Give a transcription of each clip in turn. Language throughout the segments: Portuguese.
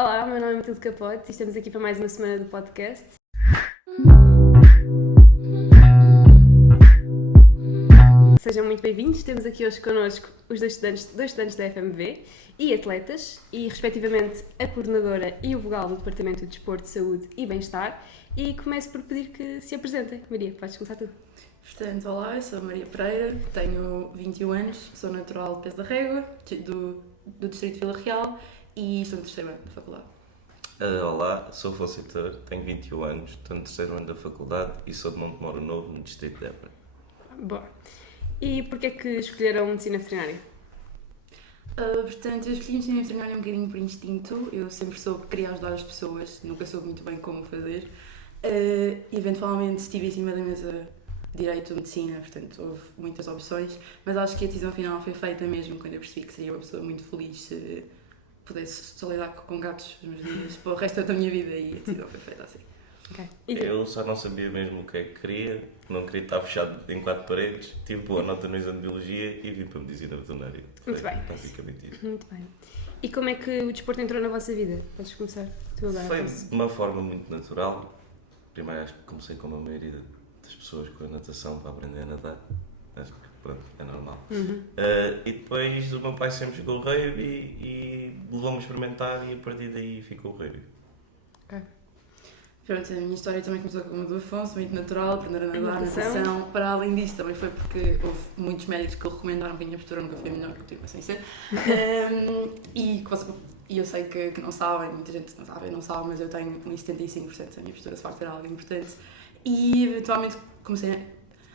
Olá, meu nome é Matilde Capote e estamos aqui para mais uma semana do podcast. Sejam muito bem-vindos, temos aqui hoje connosco os dois estudantes da FMV e atletas, e respectivamente a coordenadora e o vogal do Departamento de Desporto, Saúde e Bem-Estar. E começo por pedir que se apresentem. Maria, podes começar tu. Portanto, olá, eu sou a Maria Pereira, tenho 21 anos, sou natural de Pés da Régua, do distrito de Vila Real e estou no terceiro ano da faculdade. Olá, sou Afonso Heitor, tenho 21 anos, estou no terceiro ano da faculdade e sou de Montemoro Novo, no distrito de Évora. Bom, e porquê é que escolheram medicina veterinária? Portanto, eu escolhi medicina veterinária um bocadinho por instinto, eu sempre soube que queria ajudar as pessoas, nunca soube muito bem como fazer. Eventualmente estive em cima da mesa direito, medicina, portanto houve muitas opções, mas acho que a decisão final foi feita mesmo quando eu percebi que seria uma pessoa muito feliz se pudesse só lidar com gatos os meus dias para o resto da minha vida, e a decisão foi feita assim. Okay. Eu só não sabia mesmo o que é que queria, não queria estar fechado em 4 paredes, tive boa nota no exame de biologia e vim para a medicina veterinária. Muito bem. Basicamente isso. Muito bem. E como é que o desporto entrou na vossa vida? Podes começar? Foi de uma forma muito natural. Primeiro acho que comecei como a maioria das pessoas com a natação para aprender a nadar. Acho que pronto, é normal. E depois o meu pai sempre jogou rugby e levou-me a experimentar e a partir daí ficou o rugby. Okay. Pronto, a minha história também começou como a do Afonso, muito natural, aprender a nadar, natação. Para além disso, também foi porque houve muitos médicos que recomendaram que a minha postura nunca foi melhor, que eu tive assim ser. E eu sei que não sabem, muita gente não sabe, mas eu tenho 1,75%, a minha postura de facto era algo importante. E eventualmente comecei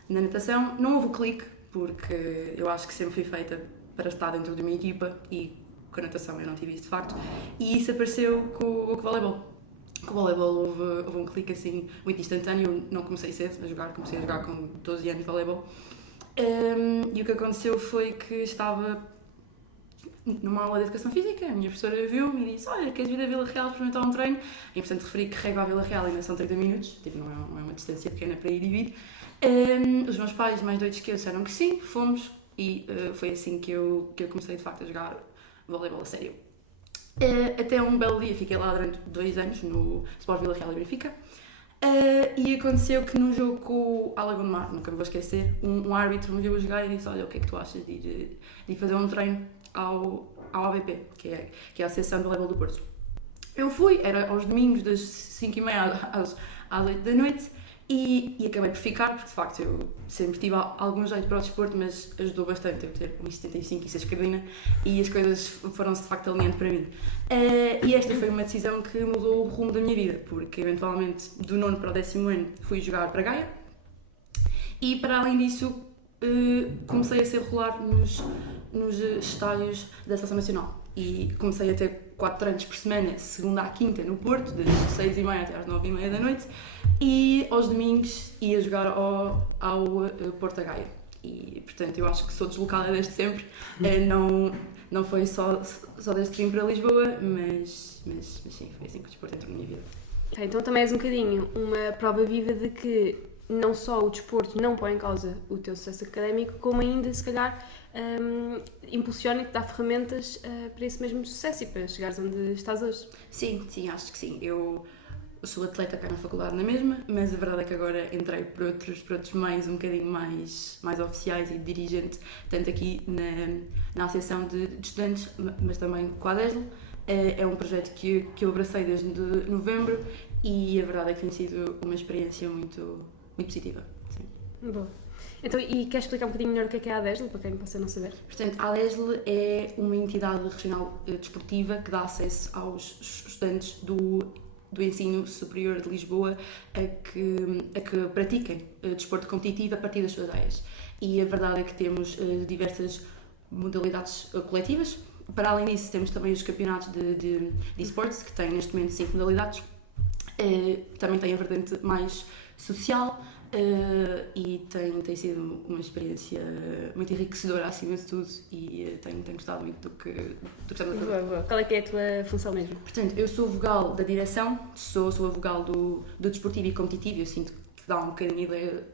na natação, não houve clique, porque eu acho que sempre fui feita para estar dentro de uma equipa e com a natação eu não tive isso de facto. E isso apareceu com o voleibol. Com o voleibol houve um clique assim muito instantâneo. Eu não comecei cedo a jogar, comecei a jogar com 12 anos de voleibol. E o que aconteceu foi que estava numa aula de educação física, a minha professora viu-me e disse: olha, queres vir a Vila Real experimentar um treino? E portanto referi que Régua à Vila Real ainda são 30 minutos, tipo, não é uma distância pequena para ir e vir. Os meus pais, mais doidos que eu, disseram que sim, fomos, e foi assim que eu comecei de facto a jogar voleibol a sério. Até um belo dia, fiquei lá durante 2 anos no Sport Vila Real e Benfica, e aconteceu que num jogo com o Alagoas do Mar, nunca me vou esquecer, um árbitro me viu a jogar e disse: olha, o que é que tu achas de ir fazer um treino ao ABP, que é a Associação de Voleibol do Porto. Eu fui, era aos domingos das 5h30 às 8 da noite, e acabei por ficar, porque de facto eu sempre tive algum jeito para o desporto, mas ajudou bastante eu ter 1,75 e ser escardina, e as coisas foram-se de facto alinhando para mim. E esta foi uma decisão que mudou o rumo da minha vida, porque eventualmente do 9º para o 10º ano fui jogar para Gaia, e para além disso comecei a ser regular nos estádios da Seleção Nacional, e comecei a ter 4 treinos por semana, segunda à quinta no Porto, das 6h30 até às 9h30 da noite, e aos domingos ia jogar ao Porto Gaia. E portanto eu acho que sou deslocada desde sempre, não foi só desde que vim para Lisboa, mas sim, foi assim que o desporto entrou na minha vida. Então também és um bocadinho uma prova viva de que não só o desporto não põe em causa o teu sucesso académico, como ainda, se calhar, impulsiona e te dá ferramentas para esse mesmo sucesso e para chegares onde estás hoje. Sim, acho que sim. Eu sou atleta cá na faculdade na mesma, mas a verdade é que agora entrei por outros meios um bocadinho mais oficiais e dirigente, tanto aqui na Associação de Estudantes, mas também com a ADESL. É um projeto que eu abracei desde novembro, e a verdade é que tem sido uma experiência muito positiva. Sim. Boa. Então, e queres explicar um bocadinho melhor o que é a ADESL, para quem possa não saber? Portanto, a ADESL é uma entidade regional desportiva que dá acesso aos estudantes do ensino superior de Lisboa a que pratiquem desporto competitivo a partir das suas áreas. E a verdade é que temos diversas modalidades coletivas. Para além disso, temos também os campeonatos de esportes, que têm neste momento 5 modalidades. Também tem a vertente mais social, e tem sido uma experiência muito enriquecedora acima de tudo, e tenho gostado muito do que estamos a fazer. Boa. Qual é que é a tua função mesmo? Portanto, eu sou vogal da direção, sou a vogal do desportivo e competitivo. Eu sinto que dá um bocadinho a ideia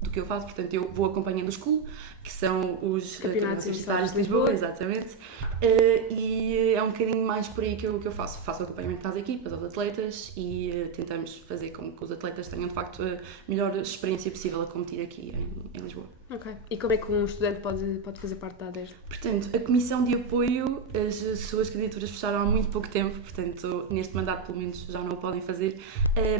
do que eu faço, portanto eu vou acompanhando o School, que são os Campeonatos universitários de Lisboa, exatamente, e é um bocadinho mais por aí que eu faço. Faço o acompanhamento às equipas, aos atletas e tentamos fazer com que os atletas tenham de facto a melhor experiência possível a competir aqui em Lisboa. Ok. E como é que um estudante pode fazer parte da ADES? Portanto, a Comissão de Apoio, as suas candidaturas fecharam há muito pouco tempo, portanto, neste mandato pelo menos já não o podem fazer,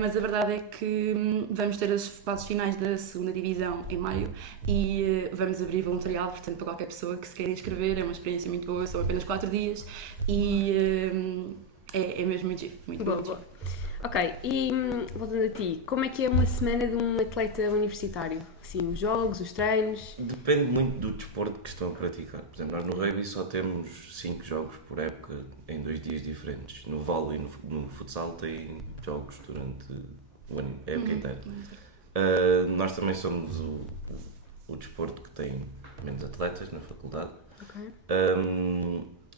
mas a verdade é que vamos ter as fases finais da segunda divisão em maio e vamos abrir voluntariado, portanto, para qualquer pessoa que se queira inscrever, é uma experiência muito boa, são apenas 4 dias e é mesmo muito giro. Muito boa. Ok, e voltando a ti, como é que é uma semana de um atleta universitário? Assim, os jogos, os treinos? Depende muito do desporto que estão a praticar. Por exemplo, nós no rugby só temos 5 jogos por época em 2 dias diferentes. No vôlei e no futsal tem jogos durante a época inteira. Nós também somos o desporto que tem menos atletas na faculdade. Ok.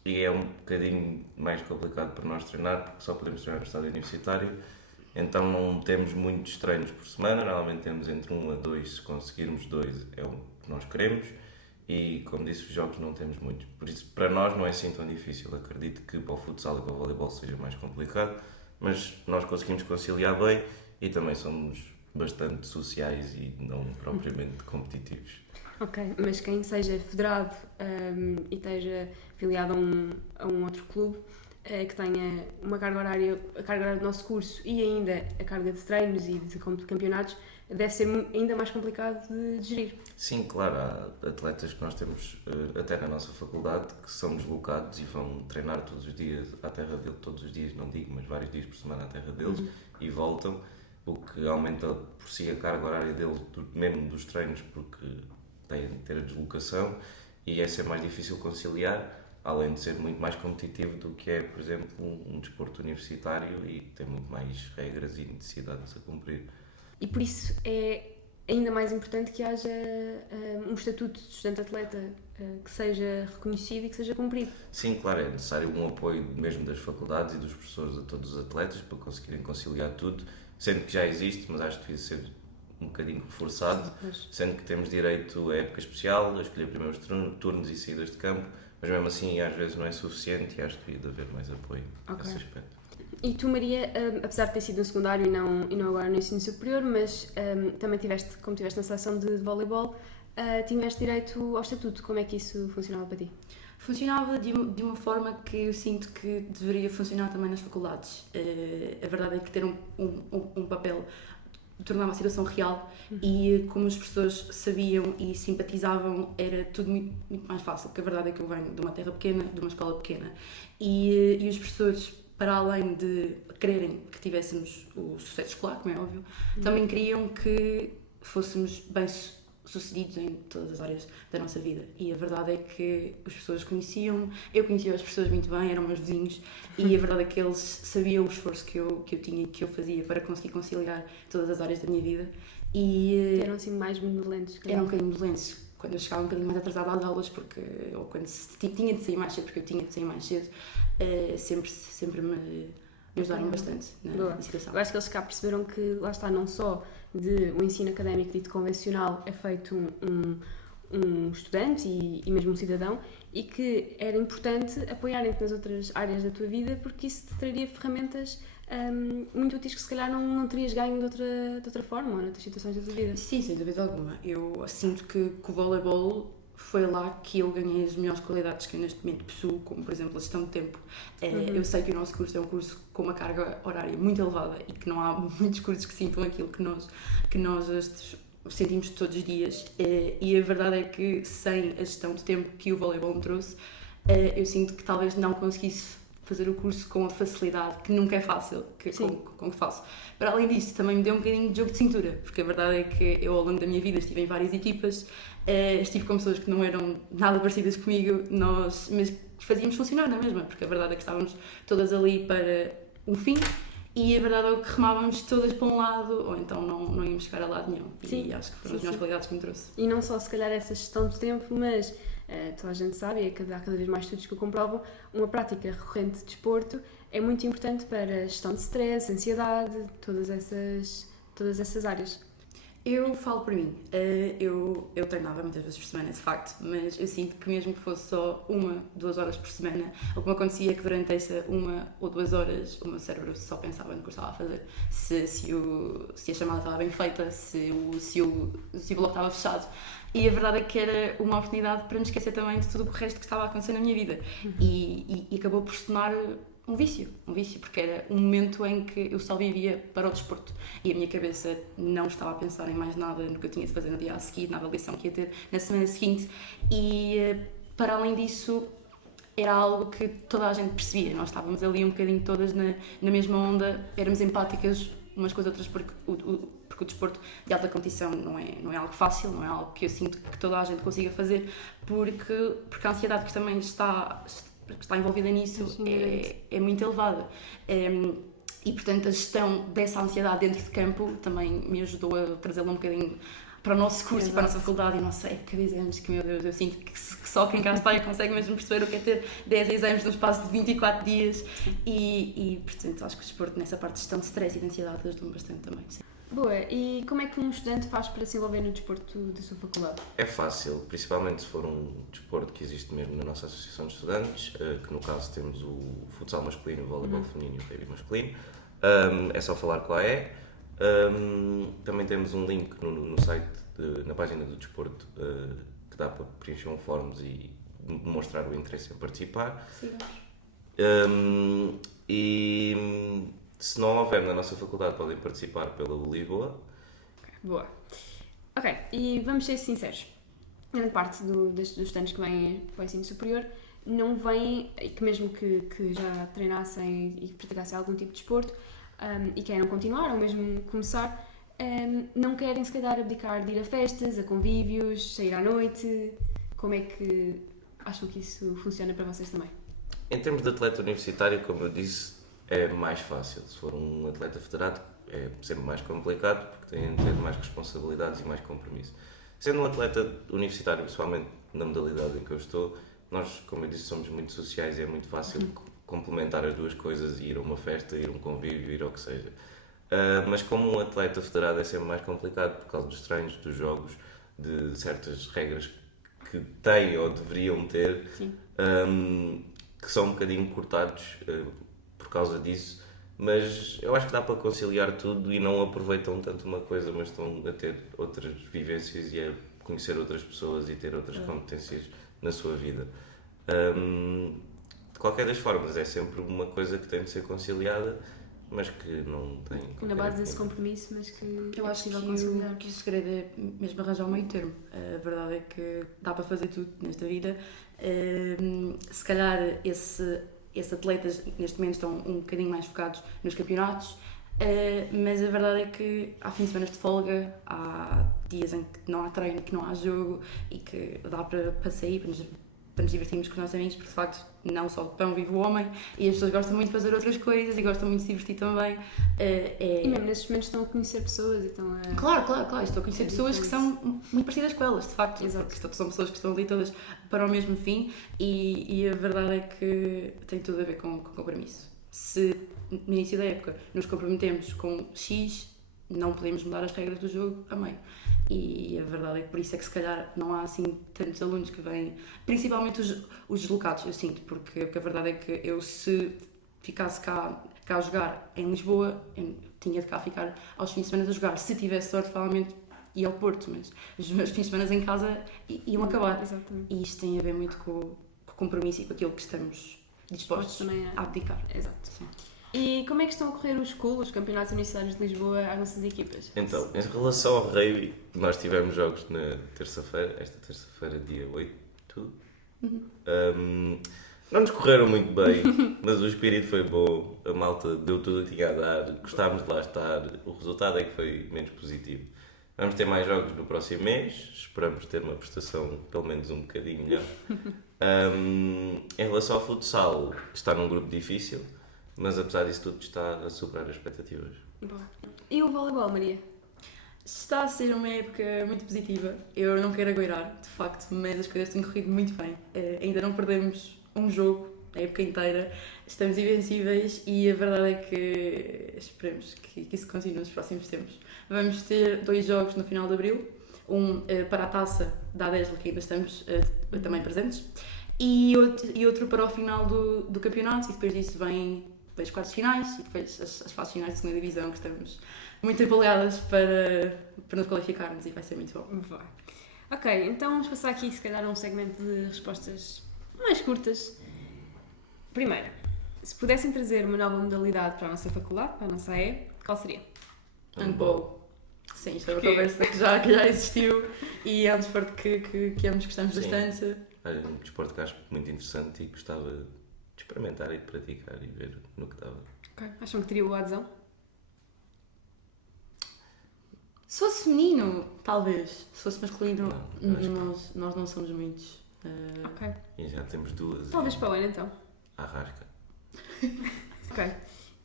E é um bocadinho mais complicado para nós treinar, porque só podemos treinar no estádio universitário, então não temos muitos treinos por semana, normalmente temos entre 1 a 2, se conseguirmos 2 é o que nós queremos, e como disse, os jogos não temos muitos, por isso para nós não é assim tão difícil. Acredito que para o futsal e para o voleibol seja mais complicado, mas nós conseguimos conciliar bem e também somos bastante sociais e não propriamente competitivos. Ok, mas quem seja federado e esteja afiliado a um outro clube que tenha uma carga horária, a carga horária do nosso curso e ainda a carga de treinos e de campeonatos, deve ser ainda mais complicado de gerir. Sim, claro, há atletas que nós temos até na nossa faculdade que são deslocados e vão treinar todos os dias à terra deles, todos os dias não digo, mas vários dias por semana à terra deles e voltam, o que aumenta por si a carga horária deles, mesmo dos treinos, porque têm de ter a deslocação e é sempre mais difícil conciliar, além de ser muito mais competitivo do que é, por exemplo, um desporto universitário e tem muito mais regras e necessidades a cumprir. E por isso é ainda mais importante que haja um estatuto de estudante-atleta que seja reconhecido e que seja cumprido. Sim, claro, é necessário um apoio mesmo das faculdades e dos professores a todos os atletas para conseguirem conciliar tudo, sendo que já existe, mas acho que devia ser um bocadinho reforçado, sendo que temos direito a época especial, a escolher primeiros turnos e saídas de campo, mas mesmo assim às vezes não é suficiente e acho que devia haver mais apoio nesse aspecto. E tu, Maria, apesar de ter sido no secundário e não agora no ensino superior, mas também como tiveste na seleção de voleibol, tiveste direito ao estatuto. Como é que isso funcionava para ti? Funcionava de uma forma que eu sinto que deveria funcionar também nas faculdades. A verdade é que ter um papel tornava a situação real e como as pessoas sabiam e simpatizavam era tudo muito, muito mais fácil, porque a verdade é que eu venho de uma terra pequena, de uma escola pequena e os professores, para além de quererem que tivéssemos o sucesso escolar, como é óbvio, também queriam que fôssemos bem sucedidos em todas as áreas da nossa vida e a verdade é que as pessoas eu conhecia as pessoas muito bem, eram meus vizinhos e a verdade é que eles sabiam o esforço que eu tinha e que eu fazia para conseguir conciliar todas as áreas da minha vida e eram assim mais benevolentes. Eram um bocadinho benevolentes quando eu chegava um bocadinho mais atrasada às aulas ou quando tinha de sair mais cedo, porque eu tinha de sair mais cedo, sempre me ajudaram bastante na situação. Eu acho que eles cá perceberam que, lá está, não só de um ensino académico dito convencional é feito um estudante e mesmo um cidadão e que era importante apoiarem-te nas outras áreas da tua vida porque isso te traria ferramentas muito úteis que se calhar não terias ganho de outra forma ou noutras situações da tua vida. Sim, sem dúvida alguma. Eu sinto que o voleibol foi lá que eu ganhei as melhores qualidades que eu neste momento possuo, como por exemplo a gestão de tempo. Eu sei que o nosso curso é um curso com uma carga horária muito elevada e que não há muitos cursos que sintam aquilo que nós sentimos todos os dias e a verdade é que sem a gestão de tempo que o voleibol me trouxe, eu sinto que talvez não conseguisse fazer o curso com a facilidade que nunca é fácil com que faço. Para além disso, também me deu um bocadinho de jogo de cintura, porque a verdade é que eu ao longo da minha vida estive em várias equipas, estive com pessoas que não eram nada parecidas comigo, mas fazíamos funcionar na mesma, porque a verdade é que estávamos todas ali para um fim e a verdade é que remávamos todas para um lado ou então não íamos chegar a lado nenhum. Sim. E acho que foram as melhores qualidades que me trouxe. E não só se calhar essa gestão de tempo, mas toda a gente sabe, e há cada vez mais estudos que o comprovam, uma prática recorrente de desporto é muito importante para a gestão de stress, ansiedade, todas essas áreas. Eu falo por mim, eu treinava muitas vezes por semana, de facto, mas eu sinto que mesmo que fosse só 1-2 horas por semana, o que me acontecia é que durante essa 1 ou 2 horas o meu cérebro só pensava no que eu estava a fazer, se a chamada estava bem feita, se o bloco estava fechado. E a verdade é que era uma oportunidade para me esquecer também de tudo o resto que estava a acontecer na minha vida. E acabou por se tornar um vício, porque era um momento em que eu só vivia para o desporto e a minha cabeça não estava a pensar em mais nada no que eu tinha de fazer no dia a seguir, na avaliação que ia ter na semana seguinte e, para além disso, era algo que toda a gente percebia, nós estávamos ali um bocadinho todas na mesma onda, éramos empáticas umas com as outras porque o desporto de alta competição não é algo fácil, não é algo que eu sinto que toda a gente consiga fazer porque a ansiedade que também está envolvida nisso é muito elevada. E, portanto, a gestão dessa ansiedade dentro de campo também me ajudou a trazê-la um bocadinho para o nosso curso e para a nossa faculdade e a nossa época de exames, que, meu Deus, eu sinto que só quem cá está consegue mesmo perceber o que é ter 10 exames no espaço de 24 dias e, portanto, acho que o desporto nessa parte de gestão de stress e de ansiedade ajudou-me bastante também. Sim. Boa, e como é que um estudante faz para se envolver no desporto da sua faculdade? É fácil, principalmente se for um desporto que existe mesmo na nossa Associação de Estudantes, que no caso temos o futsal masculino, o voleibol feminino e o rugby masculino. É só falar com a AE. Também temos um link no site, na página do desporto, que dá para preencher um forms e demonstrar o interesse em participar. E se não houver na nossa faculdade, podem participar pela Lisboa. Boa. Ok, e vamos ser sinceros. Grande parte dos estudantes que vêm para o ensino superior não vêm, e que mesmo que já treinassem e praticassem algum tipo de desporto e queiram continuar ou mesmo começar, não querem se calhar abdicar de ir a festas, a convívios, sair à noite. Como é que acham que isso funciona para vocês também? Em termos de atleta universitário, como eu disse, é mais fácil. Se for um atleta federado, é sempre mais complicado porque tem de ter mais responsabilidades e mais compromisso. Sendo um atleta universitário, principalmente na modalidade em que eu estou, nós, como eu disse, somos muito sociais e é muito fácil complementar as duas coisas e ir a uma festa, ir a um convívio, ir ao que seja. Mas como um atleta federado é sempre mais complicado por causa dos treinos, dos jogos, de certas regras que têm ou deveriam ter, que são um bocadinho cortados por causa disso, mas eu acho que dá para conciliar tudo e não aproveitam tanto uma coisa, mas estão a ter outras vivências e a conhecer outras pessoas e ter outras competências na sua vida. De qualquer das formas, é sempre uma coisa que tem de ser conciliada, mas que não tem... Na base desse compromisso, mas que eu acho que o segredo é mesmo arranjar um meio termo. A verdade é que dá para fazer tudo nesta vida. Se calhar esses atletas neste momento estão um bocadinho mais focados nos campeonatos, mas a verdade é que há fins de semana de folga, há dias em que não há treino, que não há jogo e que dá para sair, para nos divertirmos com os nossos amigos, porque de facto não só de pão vive o homem e as pessoas gostam muito de fazer outras coisas e gostam muito de se divertir também. E mesmo nesses momentos estão a conhecer pessoas e estão a... Claro, estou a conhecer pessoas que são muito parecidas com elas, de facto. Exato. Porque são pessoas que estão ali todas para o mesmo fim e a verdade é que tem tudo a ver com compromisso. Se no início da época nos comprometemos com X, não podemos mudar as regras do jogo a meio. E a verdade é que por isso é que se calhar não há assim tantos alunos que vêm, principalmente os deslocados, eu sinto, porque a verdade é que eu, se ficasse cá a jogar em Lisboa, eu tinha de cá ficar aos fins de semana a jogar. Se tivesse sorte, provavelmente ia ao Porto, mas os meus fins de semana em casa iam acabar. Exatamente. E isto tem a ver muito com o compromisso e com aquilo que estamos dispostos a abdicar. Exato. Sim. E como é que estão a correr os campeonatos universitários de Lisboa às nossas equipas? Então, em relação ao rugby, nós tivemos jogos na terça-feira, esta terça-feira, dia 8. Não nos correram muito bem, mas o espírito foi bom, a malta deu tudo o que tinha a dar, gostámos de lá estar, o resultado é que foi menos positivo. Vamos ter mais jogos no próximo mês, esperamos ter uma prestação pelo menos um bocadinho melhor. Em relação ao futsal, está num grupo difícil, mas apesar disso tudo está a superar as expectativas. Bom. E o voleibol, Maria? Está a ser uma época muito positiva. Eu não quero agoirar, de facto, mas as coisas têm corrido muito bem. Ainda não perdemos um jogo a época inteira. estamos invencíveis e a verdade é que esperemos que isso continue nos próximos tempos. Vamos ter 2 jogos no final de Abril, um para a taça da Adesla, que ainda estamos também presentes, e outro para o final do campeonato, e depois disso vem as quartas finais e depois as fases finais da segunda divisão, que estamos muito empolgadas para nos qualificarmos e vai ser muito bom. Vai. Ok, então vamos passar aqui se calhar a um segmento de respostas mais curtas. Primeiro, se pudessem trazer uma nova modalidade para a nossa faculdade, para a nossa AE, qual seria? Handball. Sim, isto é uma conversa que já existiu e é um desporto que ambos gostamos bastante. É um desporto que acho muito interessante e gostava de experimentar e de praticar e ver no que dava. Ok. Acham que teria boa adesão? Se fosse feminino, talvez. Se fosse masculino, Não, acho nós não somos muitos. Ok. E já temos 2. Talvez para o ano então. À rasca. Ok.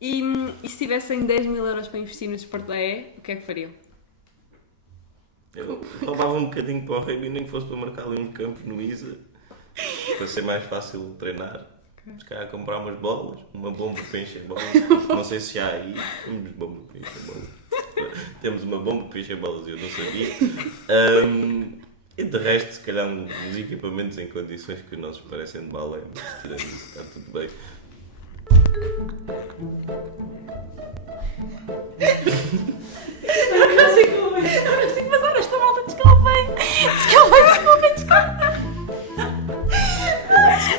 E se tivessem 10 mil euros para investir no desporto da AE, o que é que fariam? Eu roubava um bocadinho para o Rei, nem que fosse para marcar ali uns campos no ISA, para ser mais fácil treinar. Se calhar comprar umas bolas, uma bomba para encher bolas. Não sei se há aí. Temos bomba para encher bolas. Temos uma bomba para encher bolas e eu não sabia. E de resto, se calhar uns equipamentos em condições que os nossos parecem de balé, mas tirando isso, está tudo bem. Eu não consigo passar esta malta, desculpem.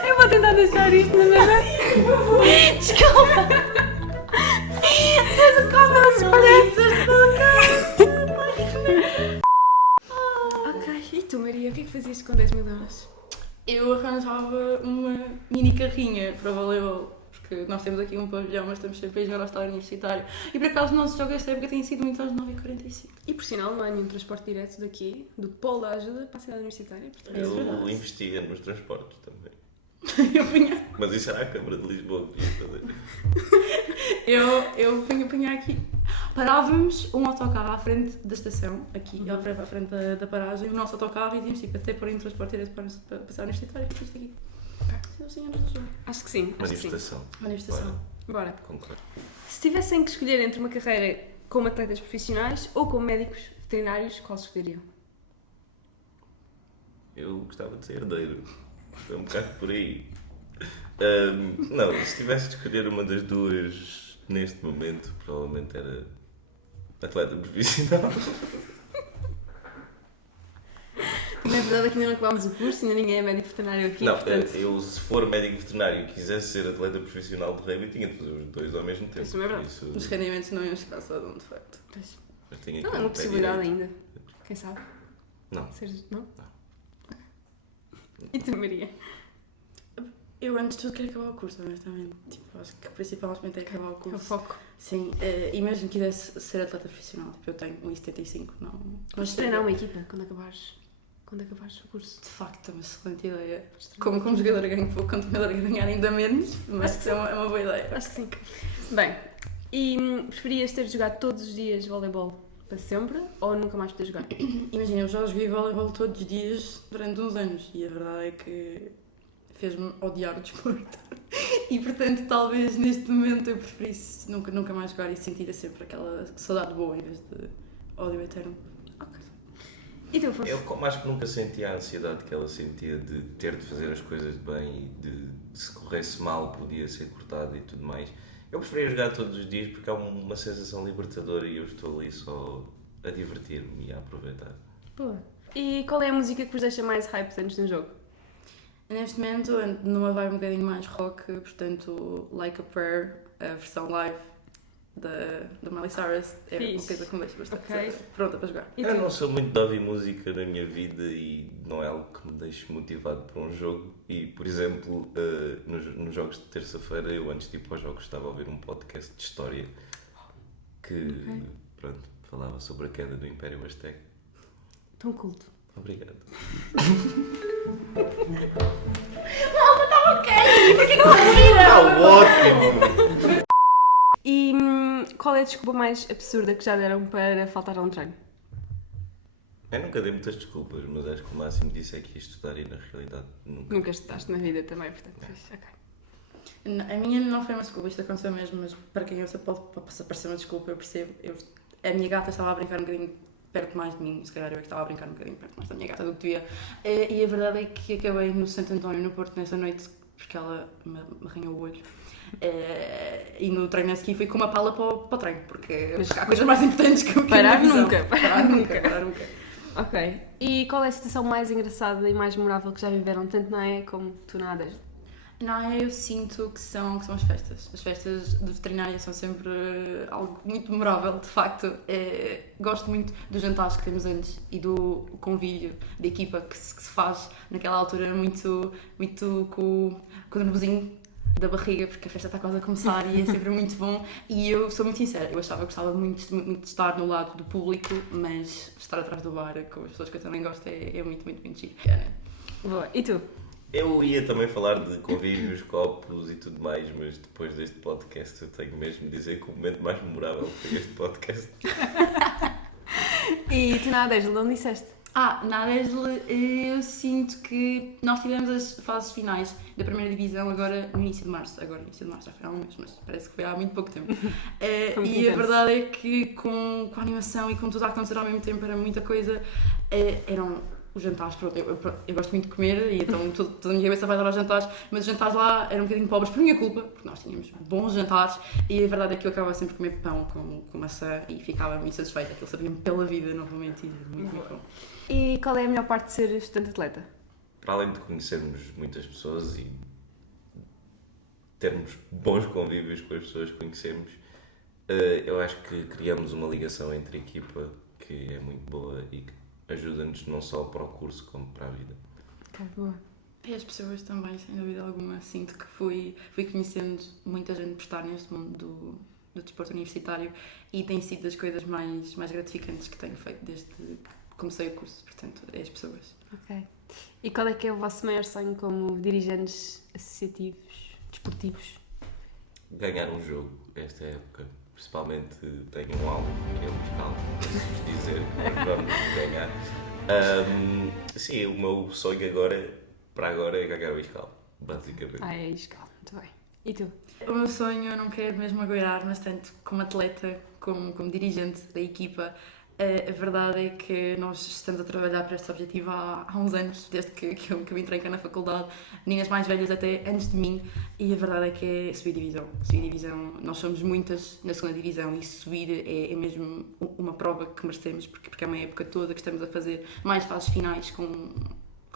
Eu vou tentar deixar isto na minha. Desculpa. Ok, e tu, Maria, o que é que fazias com 10 mil euros? Eu arranjava uma mini carrinha para voleibol, porque nós temos aqui um pavilhão, mas estamos sempre a jogar ao estádio universitário. E por acaso o nosso jogo esta época tem sido muito às 9h45. E por sinal, não há nenhum transporte direto daqui, do Polo da Ajuda, para a cidade universitária. Portanto, É Eu verdade. investia nos transportes também. Eu punha, Mas isso era a Câmara de Lisboa que ia fazer. eu punha aqui. Parávamos um autocarro à frente da estação, aqui, à frente da paragem, o nosso autocarro e tínhamos tipo, até pôr em transporte direto para passar no universitário e isto aqui. Assim, acho que sim, acho que sim. Manifestação. Manifestação. Bora. Concordo. Se tivessem que escolher entre uma carreira como atletas profissionais ou como médicos veterinários, qual escolheriam? Eu gostava de ser herdeiro. É um bocado por aí. Não, se tivesse de escolher uma das duas neste momento, provavelmente era atleta profissional. Na verdade, aqui ainda não acabámos o curso, ainda ninguém é médico veterinário aqui, Não, portanto... eu se for médico veterinário e quisesse ser atleta profissional de rugby, tinha de fazer os dois ao mesmo tempo. Isso é verdade. Isso, Os rendimentos não iam chegar só de um, de facto. Pois. eu tinha Não, que é uma ter possibilidade direito. ainda. Quem sabe? Não. Seres... Não? E tu, Maria? Eu antes de tudo quero acabar o curso, honestamente. Tipo, acho que o principal é acabar o É o curso. foco. Sim, e mesmo que quisesse ser atleta profissional, tipo, eu tenho 1,75, não... Podes treinar uma equipa quando acabares o curso. De facto, é uma excelente ideia. Como jogador ganho pouco, como treinador ganhar ainda menos, mas que é uma boa ideia. Acho que sim. Bem, e preferias ter jogado todos os dias voleibol para sempre ou nunca mais poder jogar? Imagina, eu já joguei voleibol todos os dias durante uns anos e a verdade é que fez-me odiar o desporto. E portanto, talvez neste momento eu preferisse nunca mais jogar e sentir sempre aquela saudade boa em vez de ódio eterno. E tu, Afonso? Eu, como acho que nunca senti a ansiedade que ela sentia de ter de fazer as coisas bem e de se corresse mal podia ser cortado e tudo mais, eu preferia jogar todos os dias porque é uma sensação libertadora e eu estou ali só a divertir-me e a aproveitar. Boa. E qual é a música que vos deixa mais hype antes de um jogo? Neste momento, ando numa vibe um bocadinho mais rock, portanto, Like a Prayer, a versão live da Miley Cyrus, é uma Fixe. coisa que me deixa bastante Ok. pronta para jogar. E Eu tu? não sou muito de ouvir música na minha vida e não é algo que me deixe motivado para um jogo. E, por exemplo, nos jogos de terça-feira, eu antes de ir para os jogos estava a ouvir um podcast de história que pronto, falava sobre a queda do Império Azteca. Tão culto. Obrigado. Está ótimo! E qual é a desculpa mais absurda que já deram para faltar a um treino? Eu nunca dei muitas desculpas, mas acho que o máximo disso é que ia estudar e na realidade nunca. Nunca estudaste na vida também, portanto, fixe. Ok. A minha não foi uma desculpa, isto aconteceu mesmo, mas para quem ouça pode parecer uma desculpa, eu percebo. A minha gata estava a brincar um bocadinho perto mais de mim, se calhar eu é que estava a brincar um bocadinho perto mais da minha gata do que devia. E a verdade é que acabei no Santo António, no Porto, nessa noite, porque ela me arranhou o olho. E no treino a seguir fui com uma pala para o treino, porque há coisas mais importantes que eu quero. Parar nunca. Parar nunca. Ok. E qual é a situação mais engraçada e mais memorável que já viveram, tanto na AE como tu na ADES? Não, eu sinto que são as festas. As festas de veterinária são sempre algo muito memorável, de facto. Gosto muito dos jantares que temos antes e do convívio da equipa que se faz naquela altura muito com o nervosinho da barriga, porque a festa está quase a começar e é sempre muito bom. E eu sou muito sincera, eu gostava muito de estar no lado do público, mas estar atrás do bar com as pessoas que eu também gosto é muito giro. Boa. E tu? Eu ia também falar de convívios, copos e tudo mais, mas depois deste podcast eu tenho mesmo de dizer que o momento mais memorável foi este podcast. E tu na ADES, não disseste? Na ADESL eu sinto que nós tivemos as fases finais da primeira divisão agora no início de março. Agora, início de março já foi há um mês, mas parece que foi há muito pouco tempo. A verdade é que com a animação e com tudo a acontecer ao mesmo tempo era muita coisa. Eram os jantares, pronto, eu gosto muito de comer e então toda a minha cabeça vai dar aos jantares, mas os jantares lá eram um bocadinho pobres por minha culpa, porque nós tínhamos bons jantares e a verdade é que eu acabava sempre a comer pão com maçã e ficava muito satisfeita, aquilo sabia-me pela vida novamente e muito bom. E qual é a melhor parte de ser estudante atleta? Para além de conhecermos muitas pessoas e termos bons convívios com as pessoas que conhecemos, eu acho que criamos uma ligação entre a equipa que é muito boa e que ajuda-nos não só para o curso como para a vida. Boa. E as pessoas também, sem dúvida alguma, sinto que fui conhecendo muita gente por estar neste mundo do desporto universitário e tem sido das coisas mais gratificantes que tenho feito desde que comecei o curso, portanto, é as pessoas. Ok. E qual é que é o vosso maior sonho como dirigentes associativos, desportivos? Ganhar um jogo esta época. Principalmente tenho um alvo que é o Escal, posso dizer que nós vamos ganhar. Sim, o meu sonho para agora é ganhar o Escal, basicamente. É Escal, muito bem. E tu? O meu sonho, eu não quero mesmo agoirar, mas tanto como atleta, como dirigente da equipa, a verdade é que nós estamos a trabalhar para este objetivo há uns anos, desde que eu entrei cá na faculdade, meninas mais velhas até antes de mim, e a verdade é que é subir divisão. Subir divisão, nós somos muitas na segunda divisão e subir é mesmo uma prova que merecemos, porque é uma época toda que estamos a fazer mais fases finais com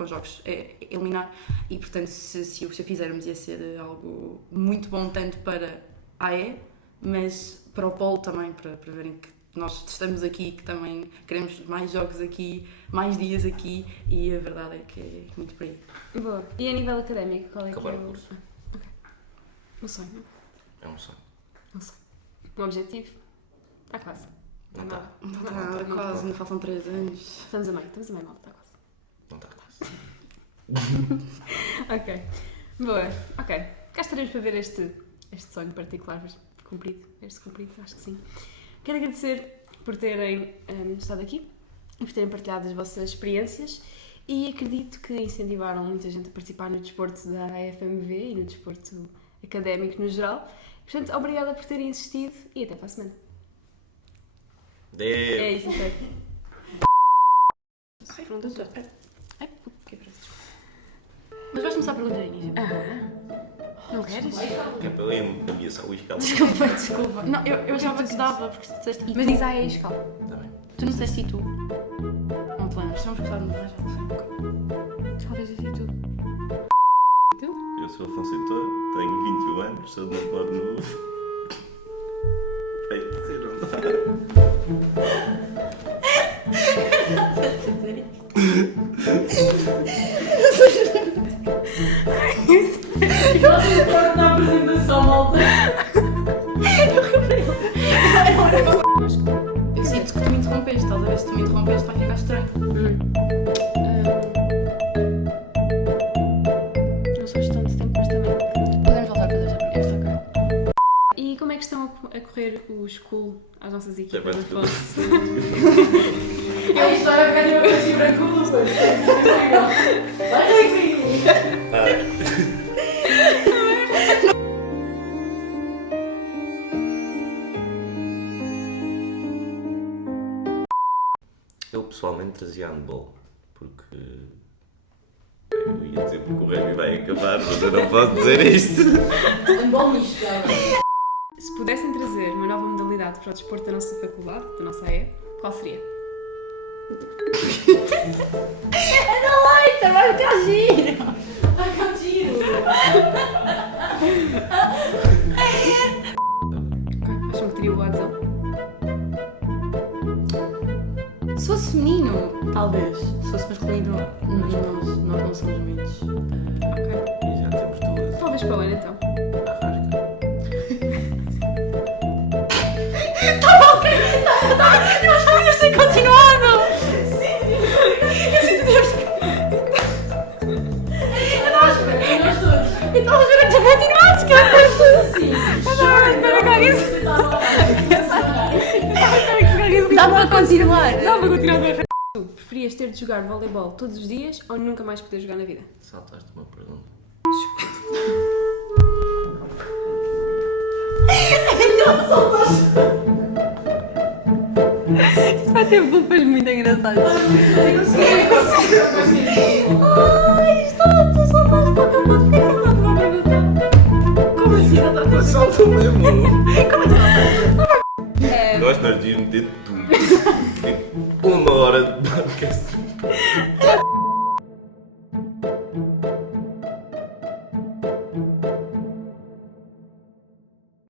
jogos a eliminar e, portanto, se o fizermos ia ser algo muito bom, tanto para a AE, mas para o Polo também, para verem que nós estamos aqui, que também queremos mais jogos aqui, mais dias aqui e a verdade é que é muito por aí. Boa. E a nível académico, qual é Acabar que é o curso. Okay. Um sonho? É um sonho. Um sonho. Um objetivo? Está quase. Não está. Não está nada, quase, não faltam 3 anos. Estamos a meio, mal, está quase. Não está quase. Ok. Boa. Ok. Cá estaremos para ver este sonho particular cumprido. Acho que sim. Quero agradecer por terem estado aqui e por terem partilhado as vossas experiências e acredito que incentivaram muita gente a participar no desporto da AFMV e no desporto académico no geral. Portanto, obrigada por terem assistido e até para a semana. Deus. É isso, ok. Mas vais começar a perguntar aí, início? Não queres? Que é para eu ameaçar o Escal. Desculpa. Não, eu achava que dava, porque tu disseste e Mas tu. diz a escala. Está bem. Tu não disseste e tu. Não te lembras, vamos começar muito mais velho. Talvez diz tu. Eu sou Afonso Heitor, tenho 21 anos, sou de Namor Novo. Bem, dizer não dá. Na apresentação, malta. Eu sinto que tu me interrompeste, talvez se tu me interrompeste vai ficar estranho. Não sou tanto tempo, mas também. Podemos voltar a fazer esta pergunta, ok? E como é que estão a correr o school às nossas equipas? bem, Afonso? É uma história que eu vou assim para culo, depois. Vai ter que ir. Eu pessoalmente trazia handball, porque eu ia dizer porque o rugby vai acabar, mas eu não posso dizer isto. Handball misto. Se pudessem trazer uma nova modalidade para o desporto da nossa faculdade, da nossa AE, qual seria? Eita, vai ficar giro! Vai ficar giro! Acham que teria boa adesão? Se fosse feminino, talvez. Se fosse masculino, nós não somos muitos. Ok. E já temos duas. Talvez para o ano então. Eu achava que ias ter continuado! Sim! Eu sinto Deus! Eu estava a esperar que nós todos! Eu estava a esperar que tu continuasses, que eu fosse assim! Eu estava a esperar que alguém se... Dá para continuar! Dá para continuar com a Tu preferias ter de jogar voleibol todos os dias ou nunca mais poder jogar na vida? Saltaste uma pergunta. Isto vai ter bupas muito engraçados. Ai, tu saltaste uma pergunta. Como assim? Mas salta mesmo! Como assim? Nós devíamos meter tudo. Tipo, 1 hora de podcast.